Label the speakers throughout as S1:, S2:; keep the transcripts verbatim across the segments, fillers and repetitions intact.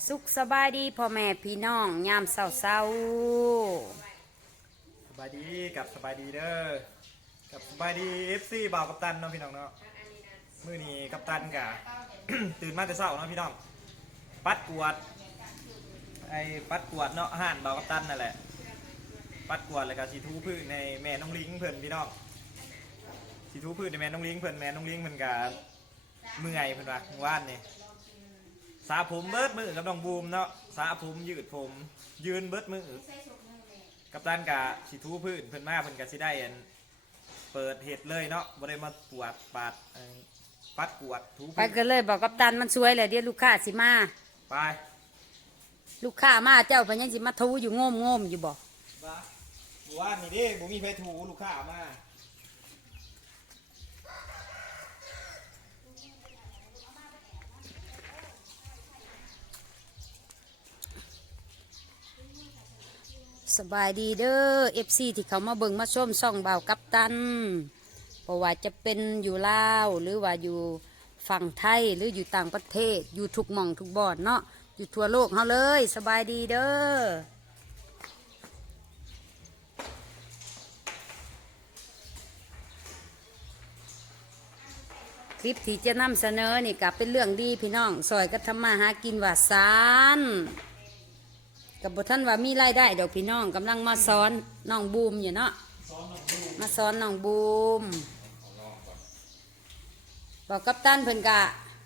S1: สุขสบายดีพ่อแม่พี่น้องยามเศร้าเศร้า
S2: สบายดีกับสบายดีเด้อกับสบายดีเอฟซีบ่าวกัปตันเนาะพี่น้องเนาะมื้อนี้กัปตันกะ ตื่นมาแต่เช้าเนาะพี่น้องปัดกวาดไอ้ปัดกวาดเนาะห่านบ่าวกัปตันนั่นแหละปัดกวาดแล้วก็สีทูพื้นในแม่น้องลิงเพิ่นพี่น้องสีทูพื้นในแม่น้องลิงเพิ่นแม่น้องลิงเพิ่นกะเมื่อยเพิ่นว่าเมื่อวานนี่สาผมเบิดมือกับน้องบูมเนาะสาผมยืดผมยืนเบิดมือกัปตันกะสีทูพื้นเพิ่นมาเพิ่นกะสิได้อันเปิดเห็ดเลยเนาะบ่ได้มาปวดปาดเอ่อปัดกวาดทู
S1: ไป
S2: พื้น
S1: กันเลยบอกกับตันมันสวยเลยเดี๋ยวลูกค้าสิมา
S2: ไป
S1: ลูกค้ามาเจ้าเพิ่นยังสิมาทูอยู่โง่มโง่มอยู่บ่
S2: บ้าว่านี่ดิบ่มีไผถูลูกค้ามา
S1: สบายดีเด้อ เอฟ ซี ที่เขามาเบิ่งมาชมช่องบ่าวกับตันเพราะว่าจะเป็นอยู่ลาวหรือว่าอยู่ฝั่งไทยหรืออยู่ต่างประเทศอยู่ทุกหม่องทุกบ่อนเนาะอยู่ทั่วโลกเฮาเลยสบายดีเด้อคลิปที่จะนำเสนอนี่ก็เป็นเรื่องดีพี่น้องซอยก็ทำมาหากินว่าซานกับบท่านว่ามีรายได้ดอกพี่น้องกำลังมาสอนน้องบูมอยู่เนาะมาสอนน้องบูมบอกกัปตันเพิ่นกะ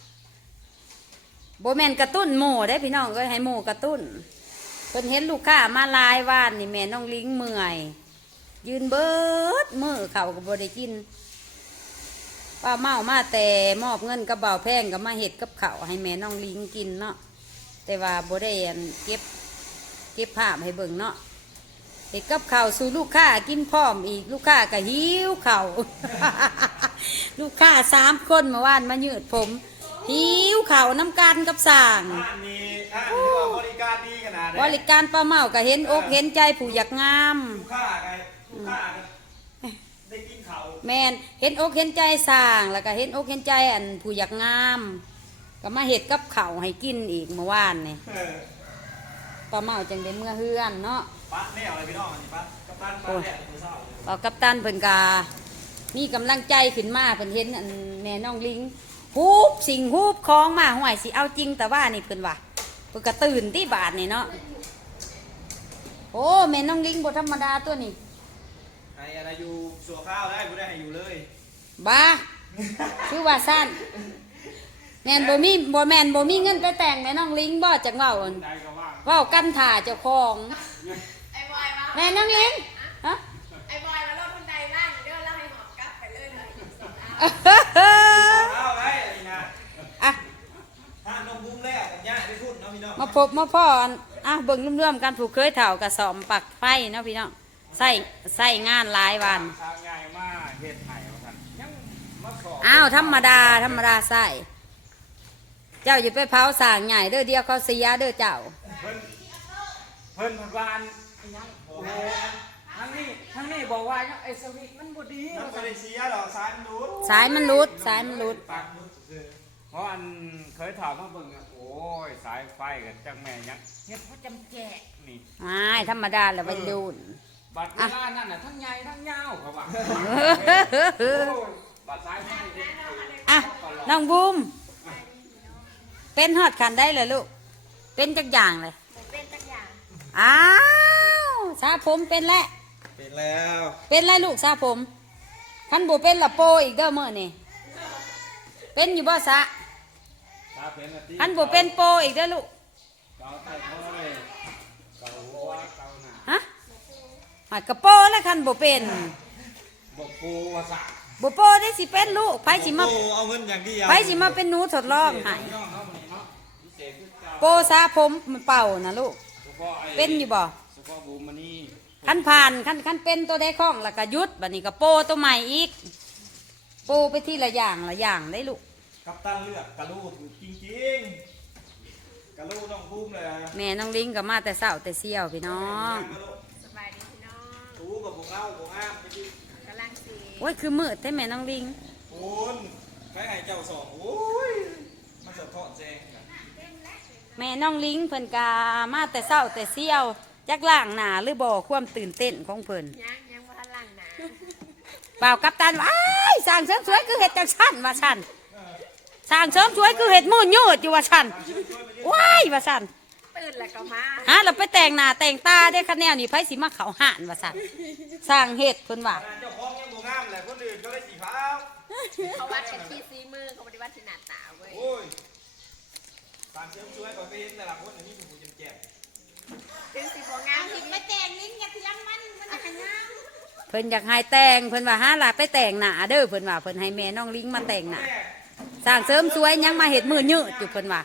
S1: โบแมนกระตุ้นหมูได้พี่น้องก็ให้หมูกระตุ้นเพิ่นเห็นลูกค้ามาลายว่านนี่แม่น้องลิงเมื่อยยืนเบิดมือเขาก็บ่ได้กินป้าเมามาแต่มอบเงินกระเป๋าแพงก็มาเห็ดกับเขาวให้แม่น้องลิงกินเนาะแต่ว่าบ่ได้เก็บเก็บภาพให้เบิ่งเนาะเห็ดกับเขาวสู่ลูกค้ากินพร้อมอีกลูกค้าก็หิวเขาว ลูกค้าสามคนเมื่อวานมายืดผมหิวเขาวน้ำกันกับสร้าง
S2: ห้านนี้ห้านนี้ว่าบริการดีขนาด
S1: บริการป้าเมาก็เห็นอกเห็นใจผู้อยากงาม
S2: ลูกค้าไงลูกค้าก็ได้กินข้าว
S1: แมนเห็นอกเห็นใจสร้างแล้วก็เห็นอกเห็นใจอันผู้อยากงาม ก็มาเห็ดกับเขาวให้กินอีกเมื่อวานนี่
S2: เออ
S1: ป้าเมาจังได้เมื่อเฮือนเนาะ
S2: ปัดแนวอะไรพี่น้องอันนี้ปัดกัปตันปัดแนวมือเศร้า
S1: บอกกัปตันเพิ่นกามีกำลังใจขึ้นมาเพิ่นเห็นอันแม่น้องลิงฮูบสิ่งฮูบคล้องมาห่วยสิเอาจริงแต่ว่านี่เพิ่นว่าเพิ่นก็ตื่นที่บาทนี่เนาะโอ้แม่น้องลิงบ่ธรรมดาตัวนี้
S2: ให้อะไรอยู่สัวข้าวได้กูได้ให้อยู่เลย
S1: บ้าคือว่าสั้นแม่นบ่มีบ่แม่นบ่มีเงินไปแต่งแม่น้องลิงบ่จักเว้าอั่น
S2: ได้ก็ว่าง
S1: เว้ากันถ่าเจ้าของ
S3: ไอ้บอยมา
S1: แม่น้องลิงฮะ
S3: ไอ้บอยมาลดคนใดบ้านอยู่เด้อแล้วให้หอมกลับไปเลยเลยสองเอา
S2: ข้าวไว้อันนี้นะ
S1: อ่ะ
S2: ห้านนมบุ้งแล้วกันย่าได้พูดเนาะพี่น้อง
S1: มาพบมาพ่ออันอ่ะเบิ่งร่วมๆกันผูกเคยเถ่ากระสอบปักไฟเนาะพี่น้องใส่ใส่งานหลายวัน
S2: ทางง่ายมากเฮ็ดไห่เอากันยังมาขอ
S1: อ้าวธรรมดาธรรมดาใส่เจ้าอย่าไปเผาสางใหญ่เด้อเดียวเขาเสียเด้อเจ้า
S4: เพิ่นเพิ่นผัดวานยังโอ้โหทั้งนี้ทั้งนี้บอกว่าไอ้สวิตมันบ่ดี
S2: น้ำกระเดเซียดอกสายมันดูด
S1: สายมันหลุดสายมันหลุด
S2: ปากมุดคือ
S4: เพราะอันเคยถามมาเบิ่งอะโอ้ยสายไฟกับจังแม่ยังเฮ็ดเพราะจำแจกนี่
S1: ไม่ธรรมดาแหละไปดูน
S4: บัดเวลานั่นน่ะทั้งใหญ่ทั้งยาวเขาว่าโอ้ยบัดสายไฟเฮ็ด
S1: อ่ะน้องบูมเป็นฮอดขันได้เลยลูกเป็นจักอย่างเลย
S3: ผมเป็นตักอย่าง
S1: อ้าวสาผมเป็นแล้ว
S2: เป็นแล้ว
S1: เป็นไรลูกสาผมขันบูเป็นละโปอีกเด้อเมื่อนี่เป็นอยู่บ่สะ
S4: ตาเป็นอะติ
S1: ขันบูเป็นโปอีกเด้อลูก
S4: เกาใต้ท้อยเกาหัวเกาหน้า
S1: ฮะหากระโปแล้วคันบูเป็น
S4: บ่ปูว่าซะ
S1: บูโปได้สิเป็นลูกไผสิมา
S2: โอ้เอาเงินอย่างเดียว
S1: ไผสิมาเป็นหนูทดลองให้
S4: พี่น้องเฮานี่เนาะพิเศษคือเก่า
S1: โปสาผมมันเป่านะลูก
S4: เฉพาะไอ้
S1: เป็นอยู่บ่
S4: เฉพาะบูมมานี่
S1: ขั้นผ่านขั้นขั้นเป็นตัวได้คล่องแล้วก็หยุดบัดนี้ก็โปตัวใหม่อีก โปไปที่ละอย่างละอย่างได้ลูก
S2: กัปตันเลือกกะลูถูกจริงๆกะลูน้องบุ้มเลย
S1: แม่น้องลิงก็มาแต่เช้าแต่เสี่ยวพี่น้อง
S3: สบายดีพี่น้อง
S2: ถูกับพวกเราพวกอ้ามไปดิ
S3: กำลังสี
S1: โอ้ยคือมืดแต่แม่น้องลิง
S2: คุณใครให้เจ้าสองโอ้ยมันสะท้อนแสงกัน
S1: มแม่น้องลิงเพิ่นกามาแต่เช้าแต่เซี่ยวจักล่างหน้าหรือบ่ความตื่นเต้นของเพิ่น
S3: ยังยังบ่ทันล่างหนา
S1: เปล่ากัปตันว่าอ้ายสร้างเสริมสวยคือเห็ดจังชันว่าชันสร้างเสริมสวยคือเห็ดมือยืดอยู่ว่าชันว้ายว่าชัน
S3: ตื่นแล้วก็มา
S1: ฮะเราไปแต่งหน้าแต่งตาได้คะแนนนี่ไผสิมาเขาห่านว่าชันสร้างเห็ดเพิ่นว่า
S2: เจ้าของยังบ่งามแหละคนอื่นก็ได้สีขาว
S3: เขาวัดกันที่ซีมือเขาบ่ได้วัดที่หน้าตาเว้ย
S2: โอ้ยตามเชิงช่วยก่อนไปเห็นแต่ละคนอันนี้ผู้แจ่ม
S3: ถึงสิบ่งามสิไปแต่งลิ้นกับเทียงมันมันจะงาม
S1: เพิ่นอยากให้แต่งเพิ่นว่าหาล่ะไปแต่งหน้าเด้อเพิ่นว่าเพิ่นให้แม่น้องลิงมาแต่งหน้าสร้างเสริมสวยยังมาเห็ดมือยืดอยู่เพิ่นว่า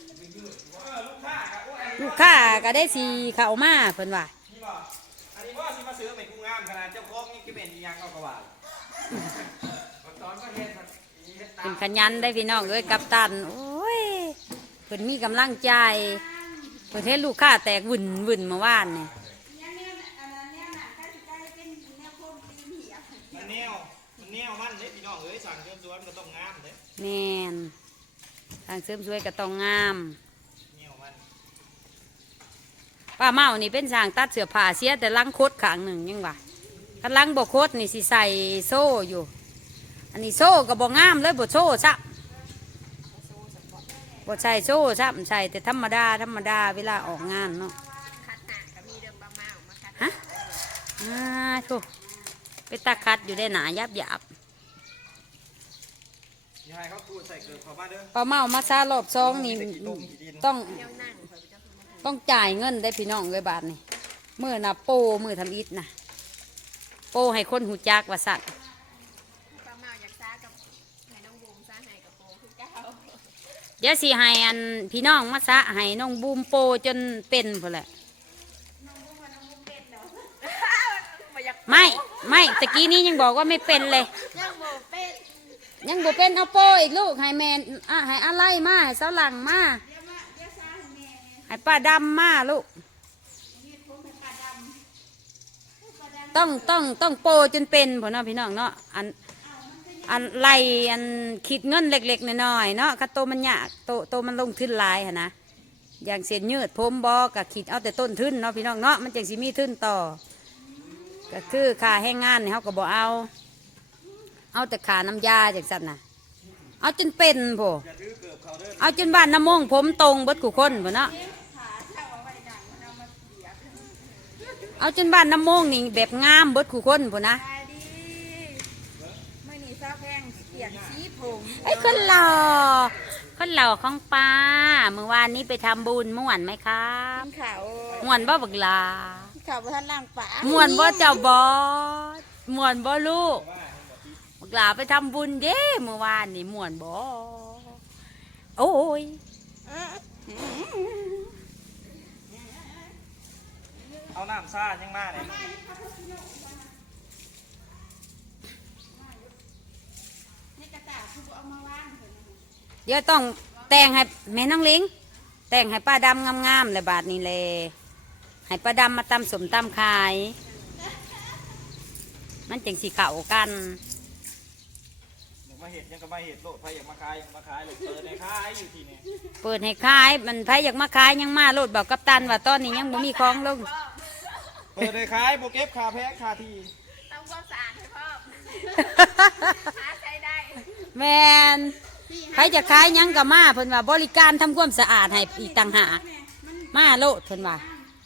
S1: ลูกค้าก็ได้สีเข้ามาเพิ่นว่า
S2: ๆนี่บ่อันนี้ว่าสิมาซื้อไปกูงามขนาดเจ้าของยังจะเป็นอีหยังเอากระว่า
S4: ตอนก็เฮ็ดมันเฮ็ดตา
S1: เป็นขยันได้พี่น้องเอ้ยกัปตันโอ้ยเพิ่นมีกำลังใจเพิ่นเห็นลูกค้าแตกวุ่นวุ่นเมื่อวานนี่
S2: มันแนวมันแนวมันเด้พี่น้องเอ้ยสั่งเชิญชวนก็ต้องงามเด้
S1: แม่นทางเสริมสวยก็ต้องงาม
S2: แนวมัน
S1: ป้าเมานี่เป็นสร้างตัดเสื้อผ้าเสียแต่ลังโคตรขางหนึ่งยังว่าคันลังบ่โคตรนี่สิใส่โซ่อยู่ อันนี้โซ่ก็บ่งามเลยบ่โซ่ซะบ่ใส่โซ่ซะใส่แต่ธรรมดาธรรมดาเวลาออกงานเนาะ
S3: คัดหน้าก็มีเดิมบางมาออกมาคัด
S1: ฮะอ่าโธ่ไปตาคัดอยู่ได้หนายับยับ
S2: อย่าให้เขาพูดใส่เกิดเข้ามาเด้อ
S1: ป้าเมามาซารอบซองนี่ต้อง
S3: เที่ยวนั่งเพิ่นไปเจ้าคือมา
S1: ต้องจ่ายเงินได้พี่น้องเลยบาทนี่มือนะโปมือทำอิฐนะโปให้คนหูจักว่าสัตว์
S3: ป้าเมาอยากซ่ากับให้น้องบูมซ่าให้กับโปคือเก้า
S1: เดี๋ยวสิให้อันพี่น้องมาซะให้น้องบูมโปจนเป็นพอแหละ
S3: บ่อยาก
S1: ไม่ไม่ตะกี้นี้ยังบอกว่าไม่เป็นเลย
S3: ยังบ่เป็น
S1: ยังบ่เป็นเอาโปอีกลูกให้แมนอ่ะให้อะไรมาให้เสาหลังมาให้ป้าดำมาลูกต้องต้องต้องโปจนเป็นพอเนาะพี่น้องเนาะอันอันไล่อันคิดเงินเล็กๆน้อยๆเนาะคันโตมันยากโตโตมันลงทุนหลายหั่นนะอย่างเส้นยืดผมบอกะคิดเอาแต่ต้นทุนเนาะพี่น้องเนาะมันจังสิมีทุนต่อก็คือค่าแรงงานนี่เขาก็บ่เอา เอาแต่ขาน้ำยาจากสัตว์น่ะเอาจนเป็นโผ
S2: อย่าถือเกือบเขาเด้อ
S1: เอาจนบ้านน้ำมงผมตรงเบดขู่คนโผเนาะเอาจนบ้านน้ำมงนี่แบบงามเบดขู่คนโผนะ
S3: ตายดีมื้อนี้ซาแพงเปลี่ยนสีผม
S1: ไอ้ยคนหล่อคนหล่อของป้าเมื่อวานนี้ไปทำบุญม่วนไหมครับ
S3: ขาว
S1: ม่วนบ่บักลา
S3: ขาวบ่ทันล่างปาก
S1: ม่วนบ่เจ้าบอสม่วนบ่ลูกบักลาไปทำบุญเด้เมื่อวานนี่ม่วนบ่โอ้ย
S2: เอาน้ำซ่ายังมาเนี่ย
S3: นี่กระตาคือบ่เอามาวางเพิ่น
S1: เดี๋ยวต้องแต่งให้แม่น้องลิง แต่งให้ป้าดำงามๆเลยบาทนี้เลยให้ป้าดำมาตำสมตำขาย มันจังสีเข่ากัน
S2: อยากมาเห็ดยังก็มาเห็ดโลดใครอยากมาขายมาขายเลยเปิดในขายอยู่ที่นี่
S1: เปิดให้ขายมันไผอยากมาขายยังมาโลดบอกกัปตันว่าตอนนี้ยังบ่มีของลง
S2: เปิดในขายโบเก็บคาแพ้คาที
S3: ทำความสะอาดให้พ่อหาใช้ได้
S1: แมนใครจะขายหยังก็มาเพิ่นว่าบริการทำความสะอาดให้อีกต่างหากมาโลดเพิ่นว่า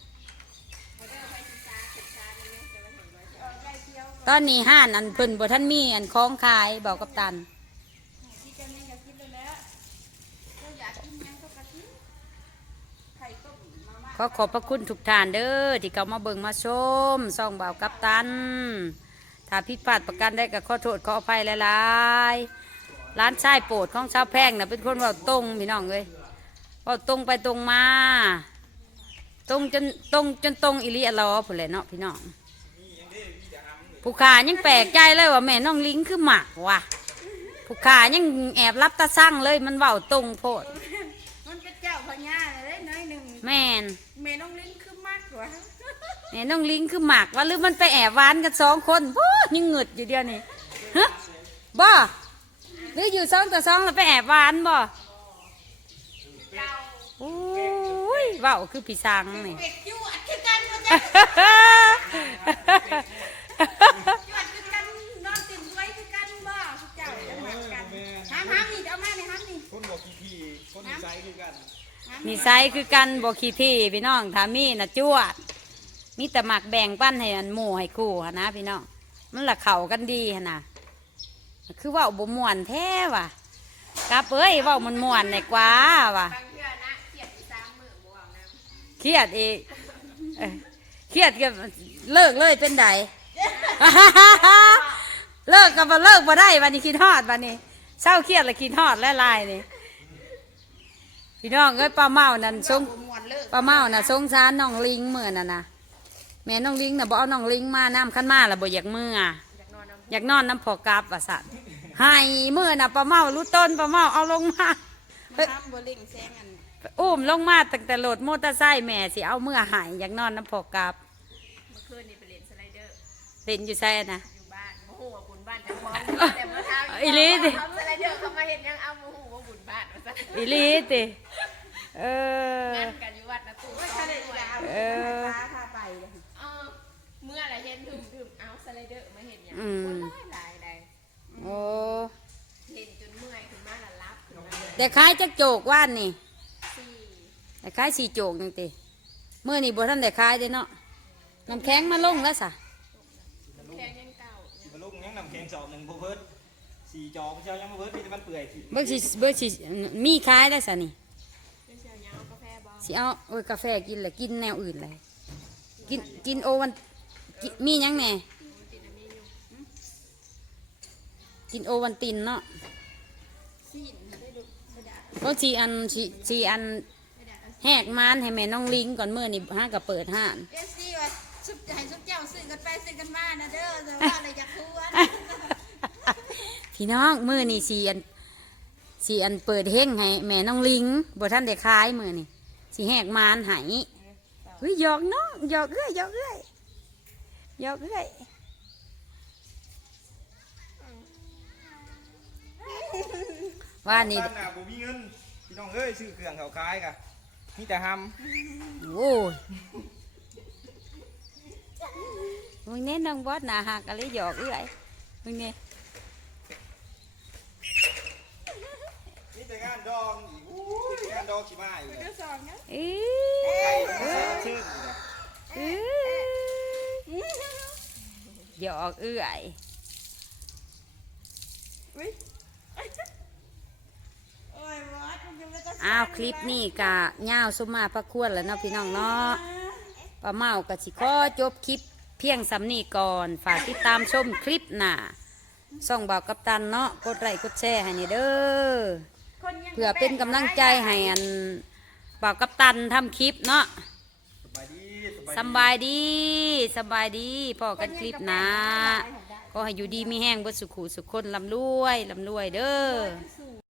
S1: ตอนนี้ห้านอันเพิ่นบ่ทันมีอันของขายบอกกัปตัน
S3: ที่จะแม่อยากกินเลยแล้วก็อยากกินยังก็กระทินไข่ต้มมาม่า
S1: ขอขอบพระคุณทุกท่านเด้อที่เขามาเบิ่งมาชมส่องบ่าวกัปตัน ถ้าผิดพลาดประการใดก็ขอโทษขออภัยหลายๆร้านชายโปรดของชาวแพร่งน่ะเป็นคนเว้าตรงพี่น้องเอ้ยเว้าตรงไปตรงมาตรงจนตรงจนตรงอิริอลอพุ่นแหละเนาะพี่น้องผู้ขายังแปลกใจเลยว่าแม่น้องลิงคือหมักว่ะผู้ขายังแอบรับตาสั่งเลยมันเว้าตรงโพด
S3: มันเป็นเจ้าพญาเลยน้อยหนึ่ง
S1: แม่น
S3: เมน้องลิ้นคือมากกว่า
S1: แม่น้องลิงคือหมักว่าหรือมันไปแอบหวานกันสองคนโอ้ยังเหงึดอยู่เดียวนี่ฮะบ่หรืออยู่สองต่อสองแล้วไปแอบหวานบ่
S3: เจ้า
S1: โอ้เว้าคือพี่สังนี่
S3: เป็ดยั่วคือกันบ่จ๊ะยั่วคือกันนอนตื่นไว้คือกันบ่ทุกเจ้าจะเหมือนกันห้ามห้ามนี่เอามานี่ห้ามนี่
S2: คนบอกกี่ทีคนนิสัยคือกัน
S1: นิสัยคือกันบ่ขี้ที่พี่น้องถ้ามีน่ะจวดมีแต่หมักแบ่งปั้นให้อันหมู่ให้คู่หั้นนะพี่น้องมันละเข้ากันดีหั่นน่ะคือเว้าบ่ม่วนแท้ว่ะกลับเอ้ยเว้ามันม่วนได้กว่าว่ะ
S3: บางเทื่อนะเสียบอยู่สามมื้อบ่เอานะ
S1: เครียดอีกเอ้ยเครียดก็เลิกเลยเป็นได เลิกก็บ่เลิกบ่ได้วันนี้คิดฮอดวันนี้เศร้าเครียดแล้วคิดฮอดและลายนี่พี่น้องเอ้ยป้าเมานั่นสง
S3: บ่ม่วนเลิก
S1: ป้าเมาน่ะสงสารน้องลิงมื้อนั่นน่ะแม่น้องลิงน่ะบ่เอาน้องลิงมาน้ำคันมาแล้วบ่อยากมื้ออะอยากนอนน้ำพอกราบว่าซั่นให้มื้อน่ะป้าเมารู้ต้นป้าเมาเอาลงมาเฮ้ย
S3: ห้ามบ่เล่งแซงอัน
S1: อุ้มลงมาตั้งแต่โหลดมอเตอร์ไซค์แม่สิเอามื้อให้อยากนอนน้ำพอกราบ
S3: เมื่อคืนนี่ไปเล่นสไลเดอร์
S1: เล่นอยู่ใช่นะ
S3: อยู่บ้านโมโหว่าบุญบ้านจะพร้อมแต่เมื่อเช้า
S1: อีหลีติ
S3: ทำสไลเดอร์เขามาเห็นยังเอาโมโหว่าบุญบ้านมาซะ
S1: อีหลีติเออ
S3: งานกันอยู่วัดนะตู่ไม่ได้ยาว
S1: เออ
S3: พาไปเลยเออเมื่อไรเห็นถึงถึงเอาสไลเดอร์มาเห็นยัง
S1: อืม
S3: คนหลายหลาย
S1: โอ้
S3: เห็นจนเมื่อยถึงมาละรับถึงมา
S1: แต่คล้ายจักโจกว่านนี่
S3: สี่
S1: แต่คล้ายสี่โจกจังติเมื่อนี่บ่ทันได้คล้ายเด้เนาะน้ำแข็งมาลงแล้วสะ
S3: แข็งยังเก่า
S2: มาลุกยังนำแกงสอบหนึ่งโบเพิร์ดสี่จอพระเจ้ายังมาเพิร์ดมีแต่มันเปื่อยที่
S1: เบิ่งสิเบิ่งสิมีคล้ายได้วสะนี่
S3: เป็นเชียวยาวกาแฟบอล
S1: สิเอาโอ้ยกาแฟกินแหละกินแนวอื่นเลยกินกินโอวันกิมีหยังแหน่
S3: ติดอันนี้อยู่
S1: กินโอวันตินเนาะ
S3: ซีนได้ดูกระดาษ
S1: ก็สีอันสีสีอัน
S3: กระดาษ
S1: แหกมานให้แม่น้องลิงก่อนเมื่อนี่ห้ากับเปิดห้าน
S3: เอสซี่ว่าซุปให้ซุปเจ้าซื้อกันไปซื้อกันมานะเด้อแต่ว่าอะไรจะควร
S1: พี่น้องมือนี่สีอันสีอันเปิดเฮงให้แม่น้องลิงบ่ท่านได้คล้ายมือนี่สีแหกมานให้เฮ้ยหยอกน้องหยอกเอ้ยหยอกเอ้ยหยอกเอ้ย ว่านี่
S2: ตาหนาบ่มีเงินพี่น้องเอ้ยซื้อเครื่องเขาขายกะมีแต่ห
S1: โอ้ยมึงเน้นน้องบอสหนาหักอะไรหยอกเอ้ยมึงเนี่ย
S2: ำมีแต่งานดองอีกอู้ยงานดองขี้มาอีก
S3: เดี๋ยวสอนนะ
S1: เอ้
S2: ไก่
S1: ย
S2: ก็ใส่น้ำชื่นอีกอะ
S1: เอ้ยหยอกเอ้ย
S3: โอ้ยบอสมันจะไม่ต้อง
S1: อ้าวคลิปนี้กะย่าวสมมาพระควรแล้วเนาะพี่น้องเนาะป้าเมากะสิขอจบคลิปเพียงสำนีก่อนฝากติดตามชมคลิปหน้าส่องบ่าวกัปตันเนาะกดไลค์กดแชร์ให้นี่เด้อ
S3: คนยัง
S1: เพื่อเป็นกำลังใจให้อันบ่าวกัปตันทำคลิปเนาะ
S2: สบายดี
S1: สำบายดีสบายดีพอกันคลิปหนะขอให้อยู่ดีมีแห้งเบิดสุขุสุขคนลำรวยลำรวยเด้อ